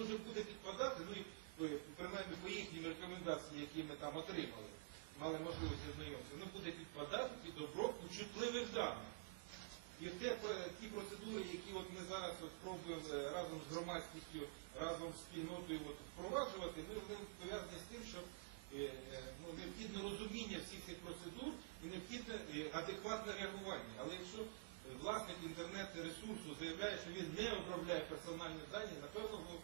Це ж буде підпадати, ну і принаймні по їхнім рекомендаціям, які ми там отримали, мали можливість ознайомитися, воно буде підпадати під обробку чутливих даних. І те, ті процедури, які от ми зараз от пробуємо е, разом з громадськістю, разом з спільнотою от впроваджувати, ми пов'язані з що е, е, ну, необхідне розуміння всіх цих процедур і необхідне е, адекватне реагування. Але якщо е, власник інтернет-ресурсу заявляє, що він не обробляє персональні дані, напевно, ну,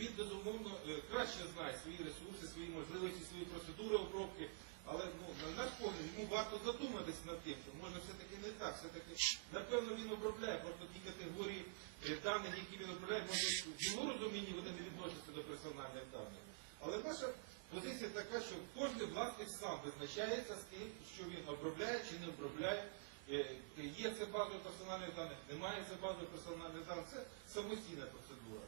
він безумовно е, краще знає свої ресурси, свої можливості, свої процедури обробки. Але ну, на наш погляд, йому варто задуматися над тим, що може все-таки не так, все-таки, напевно, він обробляє просто ті категорії е, даних, які він обробляє, може в його розумінні вони не відносяться до персональних даних. Але наша позиція така, що кожен власник сам визначається з тим, що він обробляє чи не обробляє. Е, Є це базою персональних даних, немає це базою персональних даних. Це самостійна процедура.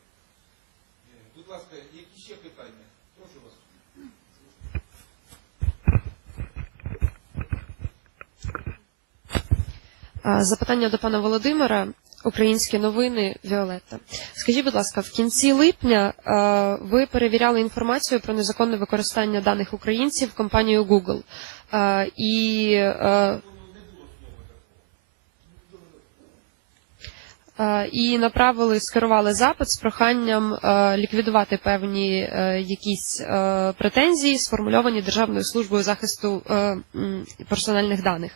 Е, Будь ласка, які ще питання? Прошу вас. Запитання до пана Володимира. Українські новини Віолетта. Скажіть, будь ласка, в кінці липня е, ви перевіряли інформацію про незаконне використання даних українців компанією Google. Е, і, е, е, і направили, скерували запит з проханням е, ліквідувати певні е, якісь претензії, сформульовані Державною службою захисту персональних даних.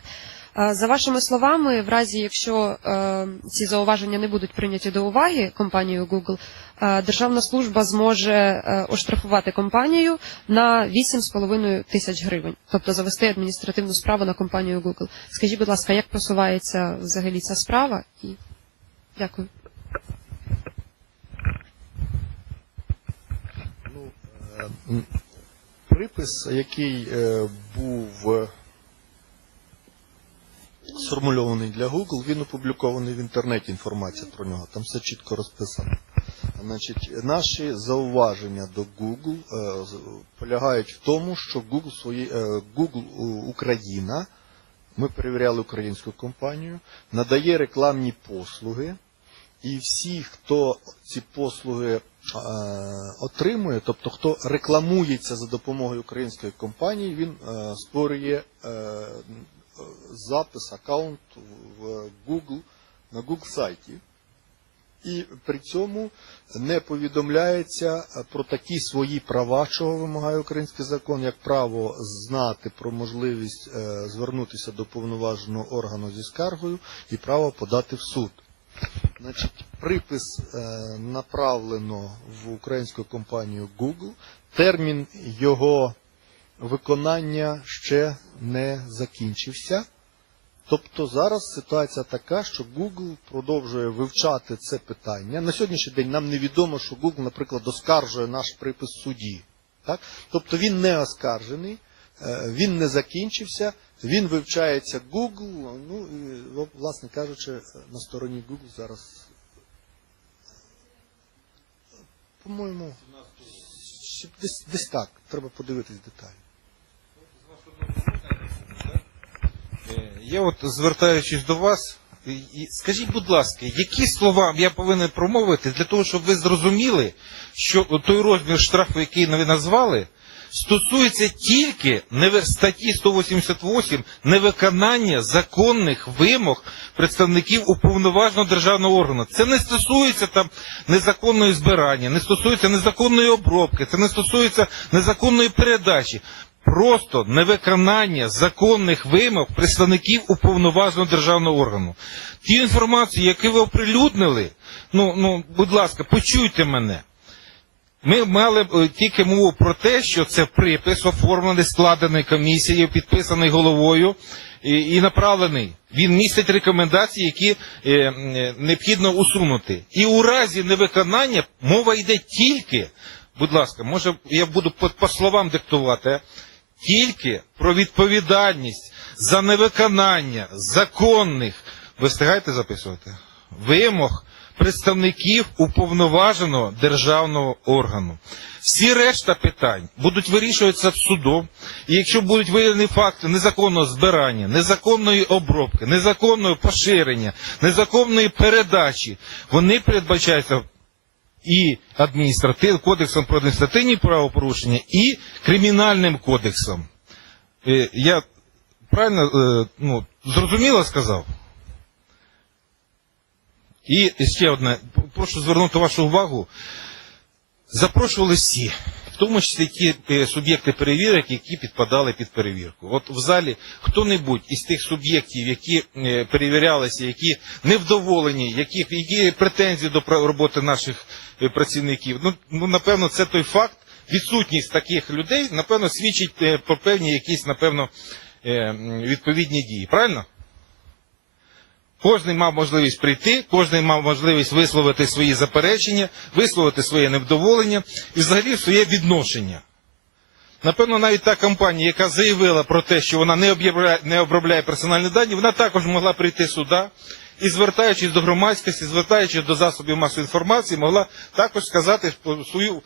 За вашими словами, в разі якщо е, ці зауваження не будуть прийняті до уваги компанією Google, е, державна служба зможе е, оштрафувати компанію на 8,5 тисяч гривень, тобто завести адміністративну справу на компанію Google. Скажіть, будь ласка, як просувається взагалі ця справа? Дякую. Ну, припис, який був сформульований для Google, він опублікований в інтернеті інформація про нього. Там все чітко розписано. Значить, наші зауваження до Google е, полягають в тому, що Google, свої, е, Google Україна, ми перевіряли українську компанію, надає рекламні послуги, і всі, хто ці послуги е, отримує, тобто хто рекламується за допомогою української компанії, він е, створює е, е, запис, аккаунт в Google на Google сайті. І при цьому не повідомляється про такі свої права, чого вимагає український закон, як право знати про можливість е, звернутися до повноваженого органу зі скаргою і право подати в суд. Значить, припис е, направлено в українську компанію Google. Термін його виконання ще не закінчився. Тобто зараз ситуація така, що Google продовжує вивчати це питання. На сьогоднішній день нам невідомо, що Google, наприклад, оскаржує наш припис в суді. Так? Тобто він не оскаржений, е, він не закінчився, він вивчається Google. Ну, і, власне кажучи, на стороні Google зараз. По-моєму, десь, десь так. Треба подивитись деталі. Е, Я от звертаючись до вас, скажіть, будь ласка, які слова я повинен промовити для того, щоб ви зрозуміли, що той розмір штрафу, який ви назвали, стосується тільки статті 188 невиконання законних вимог представників уповноваженого державного органу. Це не стосується там незаконної збирання, не стосується незаконної обробки, це не стосується незаконної передачі. Просто невиконання законних вимог представників уповноваженого державного органу. Ті інформації, які ви оприлюднили, ну, ну, будь ласка, почуйте мене. Ми мали е, тільки мову про те, що це припис оформлений, складений комісією, підписаний головою і, і направлений. Він містить рекомендації, які е, е, необхідно усунути. І у разі невиконання мова йде тільки, будь ласка, може я буду по, по словам диктувати? Тільки про відповідальність за невиконання законних, ви встигаєте записувати? Вимог представників уповноваженого державного органу. Всі решта питань будуть вирішуватися судом, і якщо будуть виявлені факти незаконного збирання, незаконної обробки, незаконного поширення, незаконної передачі, вони передбачаються і адміністратив, кодексом про адміністративні правопорушення, і кримінальним кодексом. Е, Я правильно е, ну, зрозуміло сказав? І ще одне, прошу звернути вашу увагу. Запрошували всі, в тому числі ті е, суб'єкти перевірок, які підпадали під перевірку. От в залі хто-небудь із тих суб'єктів, які перевірялися, які невдоволені, яких які претензії до роботи наших працівників. Ну, ну напевно, це той факт. Відсутність таких людей, напевно, свідчить е, про певні якісь, напевно, е, відповідні дії. Правильно? Кожен мав можливість прийти, кожен мав можливість висловити свої заперечення, висловити своє невдоволення і взагалі своє відношення. Напевно, навіть та компанія, яка заявила про те, що вона не обробляє персональні дані, вона також могла прийти сюди і, звертаючись до громадськості, звертаючись до засобів масової інформації, могла також сказати свою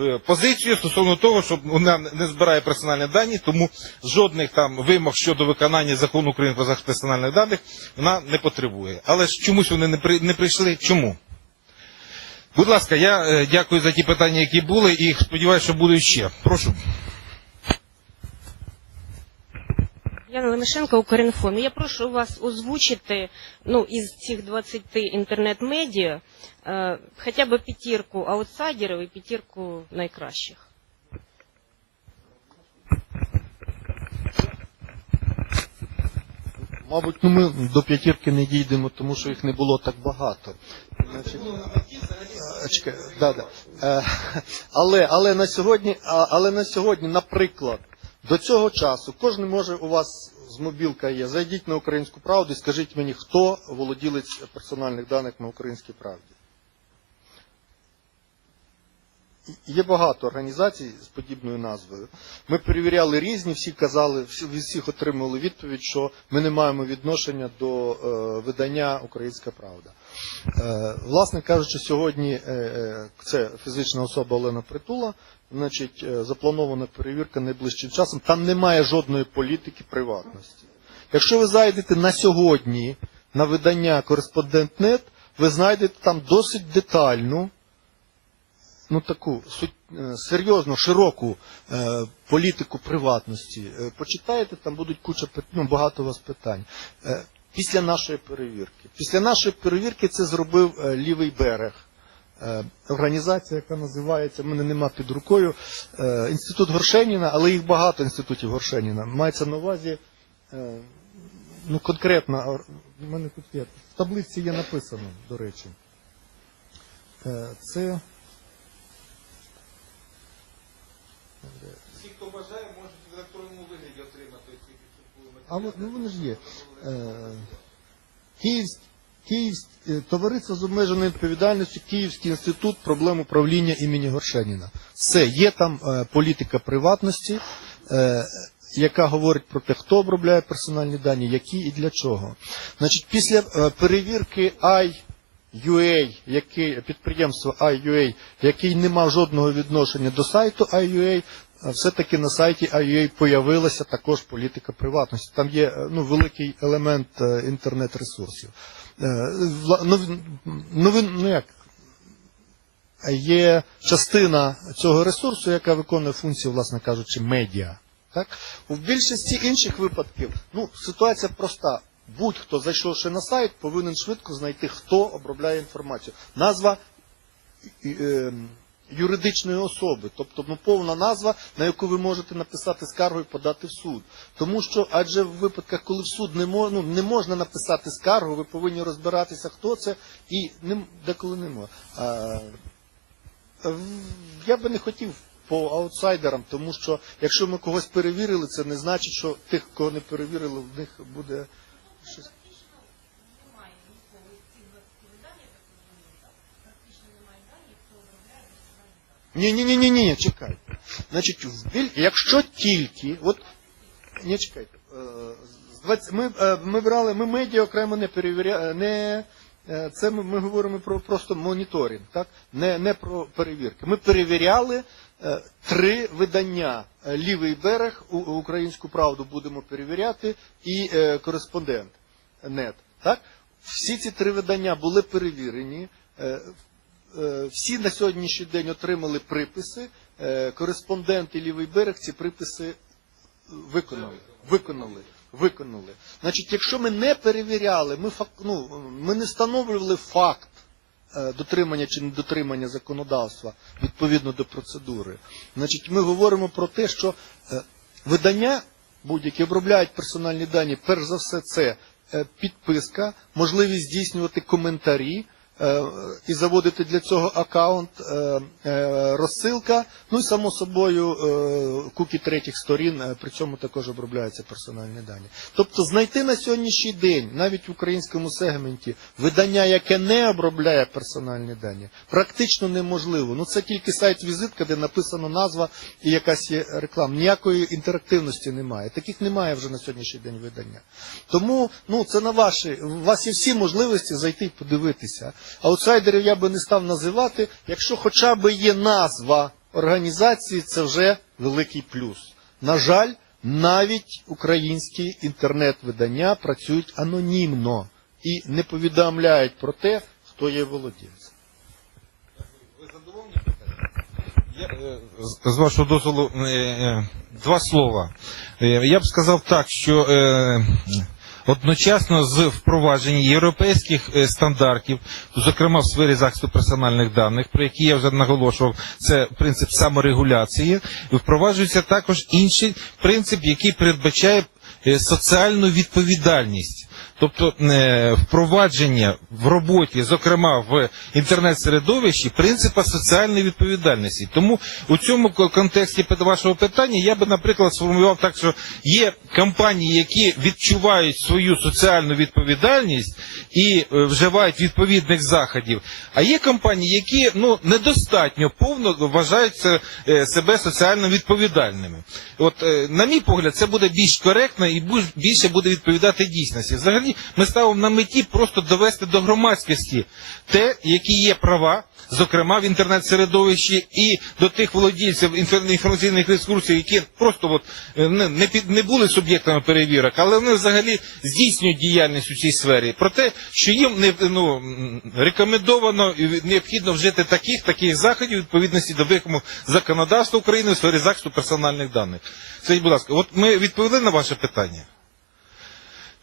е, позицію стосовно того, що вона не збирає персональні дані, тому жодних там вимог щодо виконання закону України про захист персональних даних вона не потребує. Але ж чомусь вони не, при, не прийшли. Чому? Будь ласка, я е, дякую за ті питання, які були, і сподіваюся, що будуть ще. Прошу. Яна Лемешенко, Укрінформ. Я прошу вас озвучити ну, із цих 20 інтернет-медіа е, хоча б п'ятірку аутсайдерів і п'ятірку найкращих. Мабуть, ну ми до п'ятірки не дійдемо, тому що їх не було так багато. Е, чекай, да, да. Е, але, але на сьогодні, але на сьогодні, наприклад, до цього часу кожен може у вас з мобілка є. Зайдіть на українську правду і скажіть мені, хто володілець персональних даних на українській правді. Є багато організацій з подібною назвою. Ми перевіряли різні, всі казали, всі всіх отримали відповідь, що ми не маємо відношення до е, видання Українська Правда. Е, власне кажучи, сьогодні е, е, це фізична особа Олена Притула. Значить, е, запланована перевірка найближчим часом. Там немає жодної політики приватності. Якщо ви зайдете на сьогодні на видання Кореспондент.нет, ви знайдете там досить детальну ну таку е, серйозну, широку е, політику приватності. Е, почитаєте, там будуть куча ну, багато у вас питань. Після нашої перевірки. Після нашої перевірки це зробив лівий берег. Е, Організація, яка називається, в мене нема під рукою, е, Інститут Горшеніна, але їх багато інститутів Горшеніна. Мається на увазі е, ну, конкретно, в мене тут є, в таблиці є написано, до речі. Це Всі, хто бажає, можуть в електронному вигляді отримати ці підсумкові А ну вони ж є. Е, Київсь, е, товариство з обмеженою відповідальністю, Київський інститут проблем управління імені Горшеніна. Все, є там е, політика приватності, е, яка говорить про те, хто обробляє персональні дані, які і для чого. Значить, після перевірки IUA, який, підприємство IUA, який не мав жодного відношення до сайту IUA, все-таки на сайті IUA появилася також політика приватності. Там є е, ну, великий елемент е, інтернет-ресурсів. Е, Ну, ну, як? Є частина цього ресурсу, яка виконує функцію, власне кажучи, медіа. Так? У більшості інших випадків ну, ситуація проста. Будь-хто, зайшовши на сайт, повинен швидко знайти, хто обробляє інформацію. Назва і, е, юридичної особи, тобто ну, повна назва, на яку ви можете написати скаргу і подати в суд. Тому що, адже в випадках, коли в суд не, мо, ну, не можна написати скаргу, ви повинні розбиратися, хто це, і не, деколи не можна. Я би не хотів по аутсайдерам, тому що якщо ми когось перевірили, це не значить, що тих, кого не перевірили, в них буде щось. Ні, ні, ні, ні, ні, чекайте. Значить, в біль... якщо тільки, от ні, чекайте. е, з 20 Ми, е, ми брали, ми медіа окремо не перевіряли, не е, це ми, ми говоримо про просто моніторинг, так? Не, не про перевірки. Ми перевіряли е, три видання. Е, Лівий берег, українську правду будемо перевіряти, і е, кореспондент нет. Так? Всі ці три видання були перевірені. Е, всі на сьогоднішній день отримали приписи. Е, Кореспонденти лівий берег ці приписи виконали. Виконали. Виконали. Значить, якщо ми не перевіряли, ми ну, ми не встановлювали факт е, дотримання чи недотримання законодавства відповідно до процедури. Значить, ми говоримо про те, що видання будь-які обробляють персональні дані. Перш за все, це підписка, можливість здійснювати коментарі. Е, І заводити для цього аккаунт, е, е, розсилка, ну і само собою куки третіх сторін, при цьому також обробляються персональні дані. Тобто знайти на сьогоднішній день, навіть в українському сегменті, видання, яке не обробляє персональні дані, практично неможливо. Ну це тільки сайт-візитка, де написана назва і якась є реклама. Ніякої інтерактивності немає. Таких немає вже на сьогоднішній день видання. Тому ну це на ваші. У вас є всі можливості зайти і подивитися. Аутсайдерів я би не став називати. Якщо хоча б є назва організації, це вже великий плюс. На жаль, навіть українські інтернет-видання працюють анонімно і не повідомляють про те, хто є питанням? Е, з- вашого дозволу, е, е, два слова. Я б сказав так, що одночасно з впровадженням європейських е, стандартів, зокрема в сфері захисту персональних даних, про які я вже наголошував, це принцип саморегуляції, впроваджується також інший принцип, який передбачає е, соціальну відповідальність. Тобто е, впровадження в роботі, зокрема в інтернет-середовищі, принципа соціальної відповідальності. Тому у цьому контексті вашого питання я би, наприклад, сформулював так, що є компанії, які відчувають свою соціальну відповідальність і е, вживають відповідних заходів, а є компанії, які ну недостатньо повно вважаються е, себе соціально відповідальними. От, на мій погляд, це буде більш коректно і більше буде відповідати дійсності. Взагалі, ми ставимо на меті просто довести до громадськості те, які є права, зокрема в інтернет-середовищі, і до тих володільців інформаційних ресурсів, які просто от, е, не, під- не були суб'єктами перевірок, але вони взагалі здійснюють діяльність у цій сфері. Про те, що їм не ну, рекомендовано і необхідно вжити таких таких заходів відповідності до вимог законодавства України у сфері захисту персональних даних. Скажіть, будь ласка, от ми відповіли на ваше питання.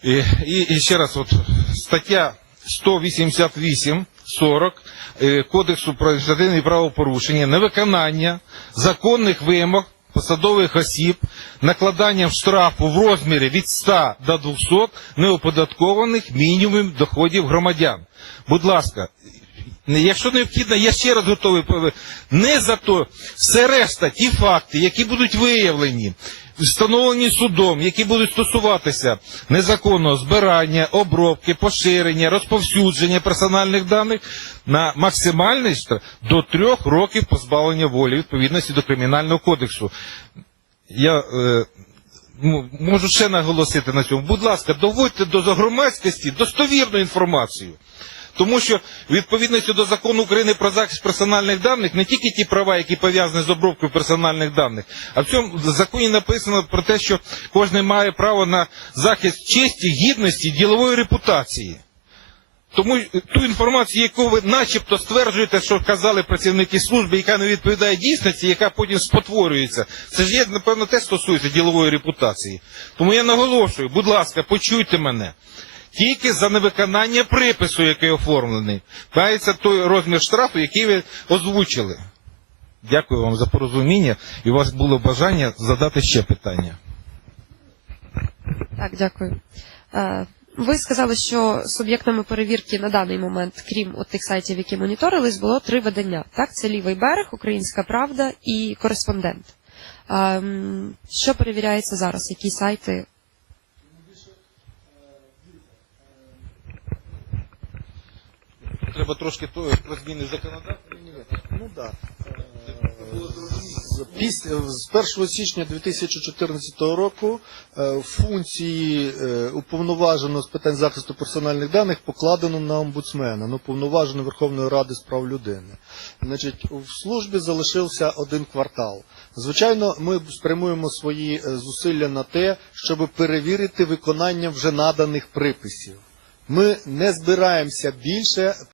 І, і, і ще раз, от стаття 188 40 е, Кодексу про адміністративні правопорушення, невиконання законних вимог посадових осіб, накладанням штрафу в розмірі від 100 до 200 неоподаткованих мінімумів доходів громадян. Будь ласка, Якщо необхідно, я ще раз готовий не за то все решта, ті факти, які будуть виявлені, встановлені судом, які будуть стосуватися незаконного збирання, обробки, поширення, розповсюдження персональних даних на максимальний штраф до трьох років позбавлення волі відповідності до кримінального кодексу. Я е, можу ще наголосити на цьому. Будь ласка, доводьте до громадськості достовірну інформацію. Тому що відповідності до закону України про захист персональних даних не тільки ті права, які пов'язані з обробкою персональних даних, а в цьому законі написано про те, що кожен має право на захист честі, гідності, ділової репутації. Тому ту інформацію, яку ви начебто стверджуєте, що казали працівники служби, яка не відповідає дійсності, яка потім спотворюється, це ж є, напевно, теж стосується ділової репутації. Тому я наголошую, будь ласка, почуйте мене. Тільки за невиконання припису, який оформлений, мається той розмір штрафу, який ви озвучили. Дякую вам за порозуміння, і у вас було бажання задати ще питання. Так, дякую. Е, Ви сказали, що суб'єктами перевірки на даний момент, крім от тих сайтів, які моніторились, було три видання. Так, це лівий берег, Українська Правда і кореспондент. Що перевіряється зараз? Які сайти? Треба трошки то, про зміни законодавства. Ну да. Після з 1 січня 2014 року е, функції е, уповноваженого з питань захисту персональних даних покладено на омбудсмена, ну уповноваженого Верховної Ради з прав людини. Значить, в службі залишився один квартал. Звичайно, ми спрямуємо свої е, зусилля на те, щоб перевірити виконання вже наданих приписів. Ми не збираємося більше